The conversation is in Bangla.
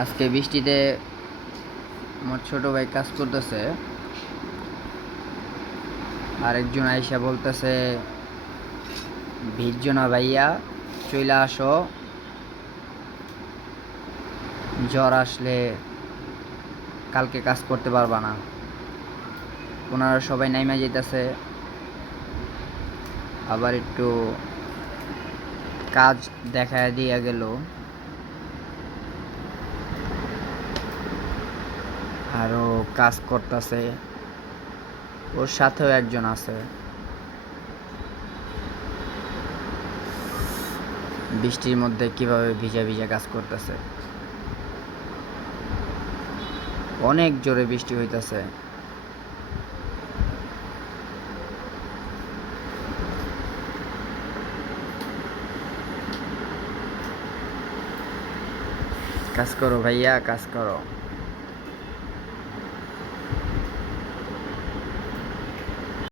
আজকে বৃষ্টিতে আমার ছোট ভাই কাজ করতেছে। আরেকজন আইসা বলতেছে, ভিজছো না ভাইয়া, চইলা আসো, জ্বর আসলে কালকে কাজ করতে পারবা না। ওনারা সবাই নাইমা যেতেছে, আবার একটু কাজ দেখায় দিয়া গেল। আরও কাজ করতেছে, ওর সাথেও একজন আছে। বৃষ্টির মধ্যে কিভাবে ভিজা ভিজা কাজ করতেছে। অনেক জোরে বৃষ্টি হইতেছে। কাজ করো ভাইয়া, কাজ করো।